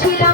ছিলাম